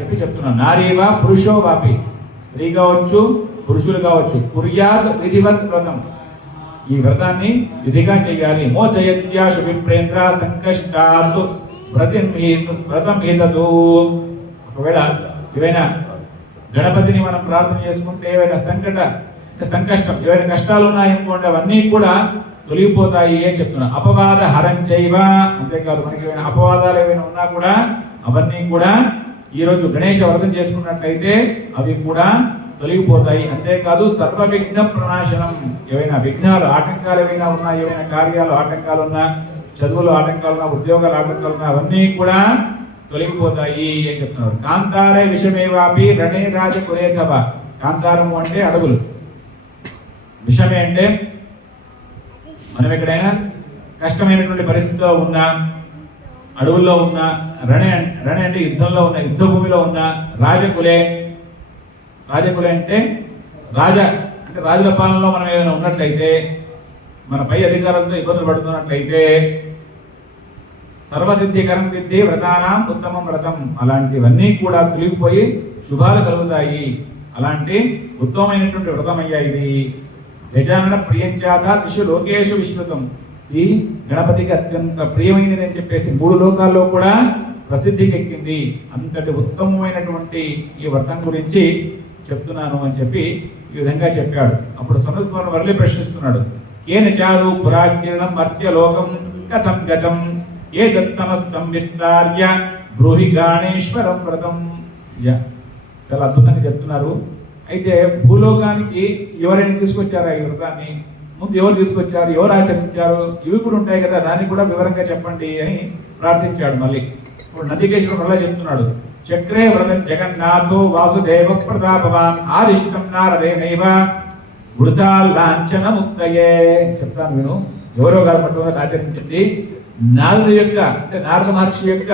చెప్పి చెప్తున్నాను నారీవా పురుషో వాపి. స్త్రీ కావచ్చు పురుషులు కావచ్చు. కుర్యాత్ విధివత్ వ్రతం. ఈ వ్రతాన్ని విధిగా చేయాలి. మోచయత్యా శుభిప్రేంద్ర సంకష్టాత్ వ్రతం వ్రతం ఈతదు ఒకవేళ ఏవైనా గణపతిని మనం ప్రార్థన చేసుకుంటే ఏవైనా సంకట సంకష్టం ఏవైనా కష్టాలు ఉన్నాయనుకోండి అవన్నీ కూడా తొలగిపోతాయి అని చెప్తున్నాను అపవాద హరం చేయవ అంతేకాదు మనకి ఏమైనా అపవాదాలు ఏమైనా ఉన్నా కూడా అవన్నీ కూడా ఈరోజు గణేష వ్రతం చేసుకున్నట్లయితే అవి కూడా తొలగిపోతాయి. అంతేకాదు సర్వ విఘ్న ప్రణాశనం. ఏవైనా విఘ్నాలు ఆటంకాలు ఏమైనా ఉన్నా ఏమైనా కార్యాలు ఆటంకాలు ఉన్నా చదువులు ఆటంకాలు ఉన్నా ఉద్యోగాలు ఆటంకాలు ఉన్నా అవన్నీ కూడా తొలగిపోతాయి అని చెప్తున్నారు. కాంతారే విషమేవాపి రణే రాజ కురేధవ కాంతారము అంటే అడవులు. విషమే అంటే మనం ఎక్కడైనా కష్టమైనటువంటి పరిస్థితిలో ఉన్నా అడవుల్లో ఉన్న రణే రణే అంటే యుద్ధంలో ఉన్న యుద్ధ భూమిలో ఉన్న రాజకులే. రాజకులే అంటే రాజ అంటే రాజుల పాలనలో మనం ఏమైనా ఉన్నట్లయితే మన పై అధికారంతో ఇబ్బందులు పడుతున్నట్లయితే సర్వసిద్ధికరం విద్ది వ్రతానం ఉత్తమం వ్రతం అలాంటివన్నీ కూడా తొలిగిపోయి శుభాలు కలుగుతాయి. అలాంటి ఉత్తమమైనటువంటి వ్రతం అయ్యా ఇది. గజానన ప్రియంచాత దిశ లోకేషు విశ్రుతం. ఈ గణపతికి అత్యంత ప్రియమైనది అని చెప్పేసి మూడు లోకాల్లో కూడా ప్రసిద్ధికి ఎక్కింది అంతటి ఉత్తమమైనటువంటి ఈ వ్రతం గురించి చెప్తున్నాను అని చెప్పి ఈ విధంగా చెప్పాడు. అప్పుడు సనత్వరం వరలి ప్రశ్నిస్తున్నాడు. ఏన చారు పురాచీర్ణం మర్త్యలోకం కథం గతం. ఏ దత్తమస్తం విస్తార్య బ్రూహి గాణేశ్వరం వ్రతం. చాలా అద్భుతంగా చెప్తున్నారు. అయితే భూలోకానికి ఎవరైనా తీసుకొచ్చారా ఈ వ్రతాన్ని? ముందు ఎవరు తీసుకొచ్చారు ఎవరు ఆచరించారు ఇవి కూడా ఉంటాయి కదా దాన్ని కూడా వివరంగా చెప్పండి అని ప్రార్థించాడు మళ్ళీ. ఇప్పుడు నందికేశ్వరం మళ్ళీ చెప్తున్నాడు చక్రే వ్రతం జగన్నాథో వాసుదేవ ప్రతాపవాన్ ఆదిష్టం నారదేనైవ వృధా లాంఛన ముక్తయే చెప్తాను నేను. ఎవరో గారు పట్టుకుని ఆచరించింది. నారదు యొక్క అంటే నారద మహర్షి యొక్క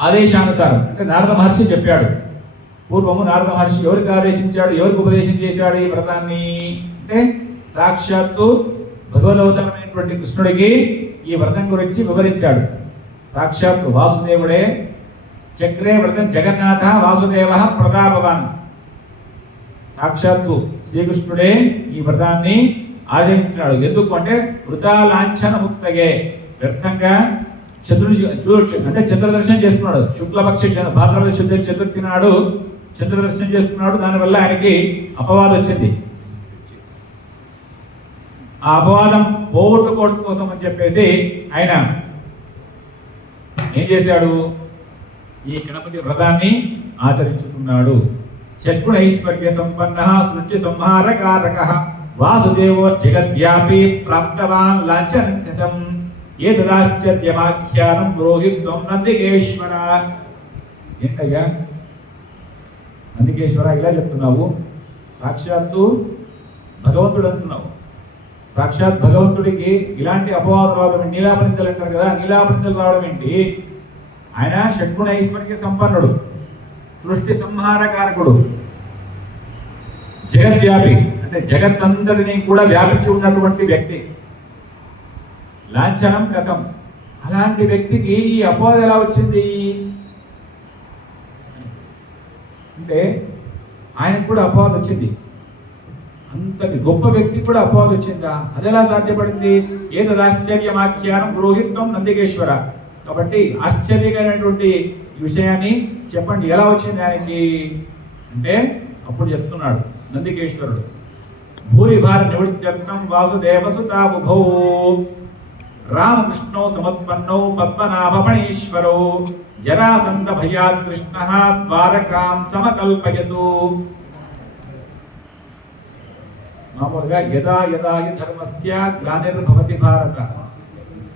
ఆదేశానుసారం అంటే నారద మహర్షి చెప్పాడు పూర్వము నారద మహర్షి ఎవరికి ఆదేశించాడు? ఎవరికి ఉపదేశం చేశాడు ఈ వ్రతాన్ని? అంటే సాక్షాత్తు భగవదవతరమైనటువంటి కృష్ణుడికి ఈ వ్రతం గురించి వివరించాడు. సాక్షాత్తు వాసుదేవుడే చక్రే వ్రతం జగన్నాథ వాసుదేవ ప్రతాపవాన్. సాక్షాత్తు శ్రీకృష్ణుడే ఈ వ్రతాన్ని ఆచరించినాడు. ఎందుకు అంటే వృధా ముక్తగే వ్యర్థంగా చంద్రుడు చూడొచ్చు అంటే చంద్రదర్శనం చేస్తున్నాడు. చేసుకున్నాడు శుక్లపక్ష భాద్రపద శుద్ధ చతుర్థి నాడు చంద్రదర్శనం చేసుకున్నాడు. దానివల్ల ఆయనకి అపవాదం వచ్చింది. ఆ అపవాదం పోగొట్టుకోవడం కోసం అని చెప్పేసి ఆయన ఏం చేశాడు? ఈ గణపతి వ్రతాన్ని ఆచరించుకున్నాడు. చక్రుణైశ్వర్య సంపన్న సృష్టి సంహారకారక వాసుదేవో జగద్వ్యాపి ప్రాప్తవాన్ లాంఛనం ఏ తదాశ్చర్యమాఖ్యానం రోహిత్వం నందికేశ్వర. ఏంటయ్యా? నందికేశ్వర ఇలా చెప్తున్నావు. సాక్షాత్తు భగవంతుడు అంటున్నావు సాక్షాత్ భగవంతుడికి ఇలాంటి అపవాదం రావడం ఏంటి? నీలాపనిందలు అంటారు కదా నీలాపనిందలు రావడం ఏంటి? ఆయన షడ్గుణ ఐశ్వర్య సంపన్నుడు సృష్టి సంహారకారకుడు. జగద్వ్యాపి అంటే జగత్తందరినీ కూడా వ్యాపించి ఉన్నటువంటి వ్యక్తి. లాంఛనం కథం. అలాంటి వ్యక్తికి ఈ అపవాదం ఎలా వచ్చింది? అంటే ఆయనకు కూడా అపవాదం వచ్చింది. అంతటి గొప్ప వ్యక్తికి కూడా అపవాదం వచ్చిందా? అది ఎలా సాధ్యపడింది? ఏదాశ్చర్యమాఖ్యానం రోహిత్వం నందికేశ్వర. కాబట్టి ఆశ్చర్యకరమైనటువంటి విషయాన్ని చెప్పండి. ఎలా వచ్చింది ఆయనకి? అంటే అప్పుడు చెప్తున్నాడు నందికేశ్వరుడు. భూరి భార నివృత్త్యర్థం వాసుదేవసుతాబుభౌ. రామకృష్ణో సమత్పన్నో పద్మనాభమణీశ్వరో. జరాసంద భయాత్ కృష్ణ ద్వారకాం సమకల్పయతు. మామూలుగా యదా యదా హి ధర్మస్య గ్లానిర్భవతి భారత.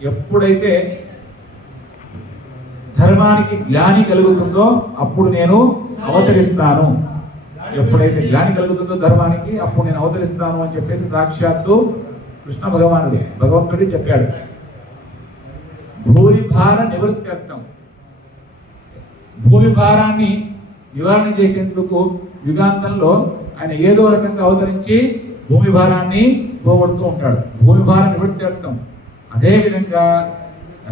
ఎప్పుడైతే ధర్మానికి గ్లాని కలుగుతుందో అప్పుడు నేను అవతరిస్తాను. ఎప్పుడైతే గ్లాని కలుగుతుందో ధర్మానికి అప్పుడు నేను అవతరిస్తాను అని చెప్పేసి సాక్షాత్తు కృష్ణ భగవానుడు. భగవంతుడి చెప్పాడు. భూరి భార నివృత్త్యర్థం. భూమి భారాన్ని నివారణ చేసేందుకు యుగాంతంలో ఆయన ఏదో రకంగా అవతరించి భూమి భారాన్ని పోగొడుతూ ఉంటాడు. భూమి భారం నివృత్తి అర్థం? అదేవిధంగా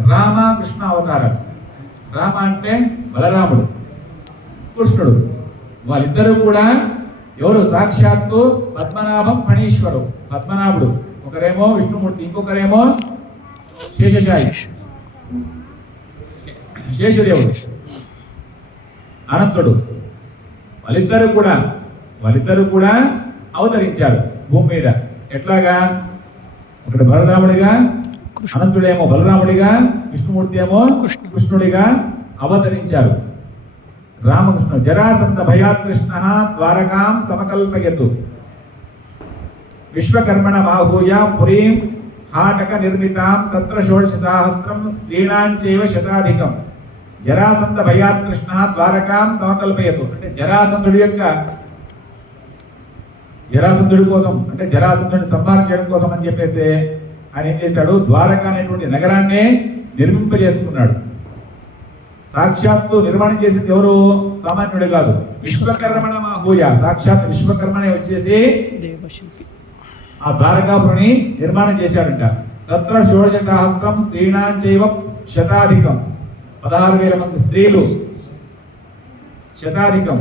రామకృష్ణ అవతారాలు. రామ అంటే బలరాముడు కృష్ణుడు. వాళ్ళిద్దరూ కూడా ఎవరు? సాక్షాత్తు పద్మనాభం ఫణీశ్వరు పద్మనాభుడు. ఒకరేమో విష్ణుమూర్తి ఇంకొకరేమో శేషశాయి. శేషదేవుడు. అనంతుడు వాళ్ళిద్దరూ కూడా వాళ్ళిద్దరూ కూడా అవతరించారు భూమి మీద. ఎట్లాగా? ఒకటి బలరాముడిగా అనంతుడేమో బలరాముడిగా విష్ణుమూర్తి ఏమో కృష్ణుడిగా అవతరించారు. రామకృష్ణ జరాసంత భయాకృష్ణ ద్వారకాం సమకల్పయతు. విశ్వకర్మణ మాహూయ పురీం హాటక నిర్మితాం తత్ర షోడశసహస్రం స్త్రీణాంచైవ శతాధికం జరాసంత భయాకృష్ణ ద్వారకాం సమకల్పయతు. అంటే జరాసంధుడి యొక్క జరాసంధుడి కోసం అంటే జరాసంధుడిని సంహారం చేయడం కోసం అని చెప్పేసి ఆయన ఏం చేశాడు? ద్వారక అనేటువంటి నగరాన్నే నిర్మింపజేసుకున్నాడు. సాక్షాత్తు నిర్మాణం చేసింది ఎవరు? సామాన్యుడు కాదు. విశ్వకర్మణ మాహూయ. సాక్షాత్ విశ్వకర్మనే వచ్చేసి ఆ ద్వారకాపురిని నిర్మాణం చేశాడంట. తత్ర షోడశ సహస్రం స్త్రీణాం చైవ శతాధికం. పదహారు వేల మంది స్త్రీలు శతాధికం.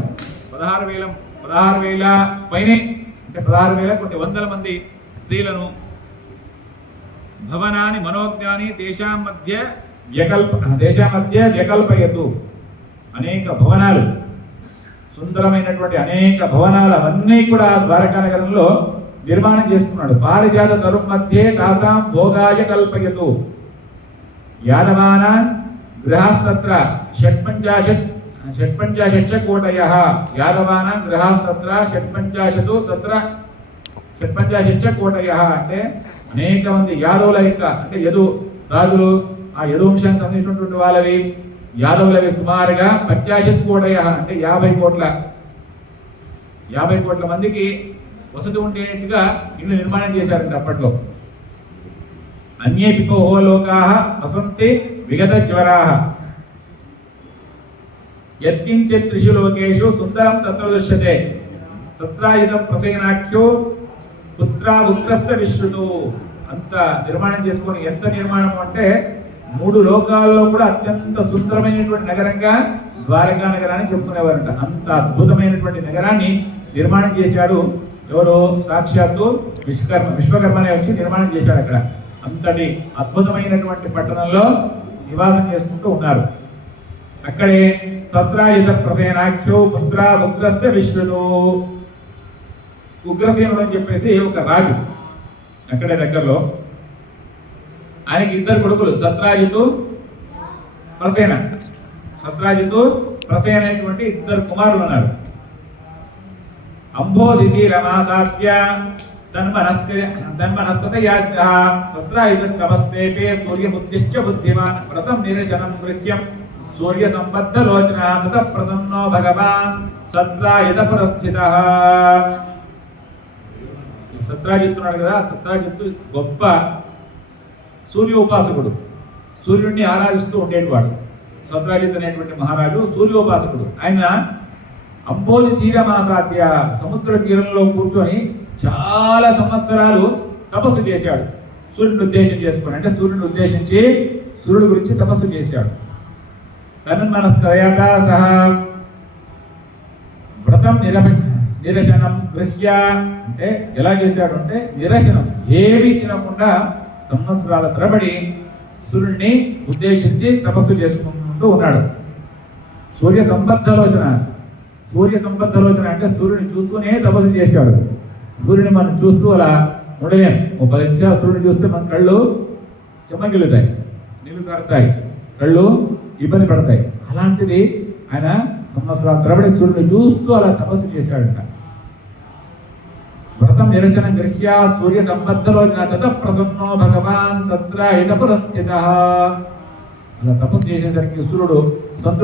పదహారు వేల పదహారు వేల పైనే అంటే పదహారు వేల కొన్ని వందల మంది స్త్రీలను భవనాన్ని మనోజ్ఞాని దేశాం మధ్య వ్యకల్ప దేశా మధ్య వ్యకల్పయతు. అనేక భవనాలు సుందరమైనటువంటి అనేక భవనాలు అవన్నీ కూడా ద్వారకా నగరంలో నిర్మాణం చేసుకున్నాడు. పారిజాత తరుం మధ్య తాసాం భోగాయ కల్పయతు. యాదవాన గృహాస్తత్ర షట్పంచాశత్ షట్పంచాశత్ కోటయ. యాదవాన గృహాస్తత్ర షట్పంచాశత్ తత్ర షట్పంచాశత్ కోటయ. అంటే అనేక మంది యాదవుల యొక్క అంటే యదు రాజులు ఆ యదువంశానికి సంబంధించినటువంటి వాళ్ళవి యాదవులవి సుమారుగా పంచాశత్ కోటయ అంటే యాభై కోట్ల యాభై కోట్ల మందికి వసతి ఉండేట్టుగా ఇల్లు నిర్మాణం చేశారంట అప్పట్లో. అన్యే పిపోహో లోకా వసంతి విగత జ్వరా యత్కించిత్ త్రిషు లోకేషు సుందరం తత్ర దృశ్యతే సత్రాయుధ ప్రసేనాఖ్యో పుత్రా ఉత్రస్త విశ్రుడు అంత నిర్మాణం చేసుకొని ఎంత నిర్మాణం అంటే మూడు లోకాల్లో కూడా అత్యంత సుందరమైనటువంటి నగరంగా ద్వారకా నగరాన్ని చెప్పుకునేవారంట. అంత అద్భుతమైనటువంటి నగరాన్ని నిర్మాణం చేశాడు ఎవరు సాక్షాత్తు విశ్వకర్మ విశ్వకర్మనే వచ్చి నిర్మాణం చేశాడు అక్కడ. అంతటి అద్భుతమైనటువంటి పట్టణంలో నివాసం చేసుకుంటూ ఉన్నారు. అక్కడే సత్రాయుధ ప్రసేనాఖ్యో పుత్ర ఉగ్రస్య విశ్వను ఉగ్రసేనుడు అని చెప్పేసి ఒక రాజు అక్కడే దగ్గరలో. ఆయనకి ఇద్దరు కొడుకులు సత్రాజితు ప్రసేన. సత్రాజితు ప్రసేన అనేటువంటి ఇద్దరు కుమారులు ఉన్నారు. అంబోదితి రమాసాత్య తన్మనస్క తన్మనస్కత యాస్య సత్రాజిత తపస్తేపే సూర్యముద్దిశ్చ బుద్ధిమాన్ వ్రతం నిరశనం గృహ్యం సూర్య సంబద్ధ లోచన తత ప్రసన్నో భగవాన్ సత్రా పురస్థిత సత్రాజిత్తున్నాడు కదా? సత్రాజిత్తు గొప్ప సూర్య ఉపాసకుడు సూర్యుడిని ఆరాధిస్తూ ఉండేటివాడు సత్రాజిత్ అనేటువంటి మహారాజు సూర్యోపాసకుడు. ఆయన అంబోధి తీరమాసాధ్య సముద్ర తీరంలో కూర్చొని చాలా సంవత్సరాలు తపస్సు చేశాడు. సూర్యుని ఉద్దేశం చేసుకుని అంటే సూర్యుని ఉద్దేశించి సూర్యుడు గురించి తపస్సు చేశాడు. తన్మనస్తయత సహా వ్రతం నిరప నిరసనం గృహ్య అంటే ఎలా చేశాడు అంటే నిరసనం. ఏమీ తినకుండా సంవత్సరాల తరబడి సూర్యుడిని ఉద్దేశించి తపస్సు చేసుకుంటూ ఉన్నాడు. సూర్య సంబద్ధలోచన. సూర్య సంబద్ధలోచన అంటే సూర్యుని చూస్తూనే తపస్సు చేశాడు. సూర్యుని మనం చూస్తూ అలా ఉండలేం. ఓ పది నిమిషాలు సూర్యుని చూస్తే మన కళ్ళు చెమ్మగిలుతాయి నీళ్ళు కడతాయి కళ్ళు ఇబ్బంది పడతాయి. అలాంటిది ఆయన సంవత్సరాల తరబడి సూర్యుని చూస్తూ అలా తపస్సు చేశాడంట. వ్రతం నిరసన గృహ్యా సూర్య సంబద్ధలోచన తత ప్రసన్నో భగవాన్ సత్ర పురస్థిత అలా తపస్సు చేసేసరికి సూర్యుడు సంతృప్తి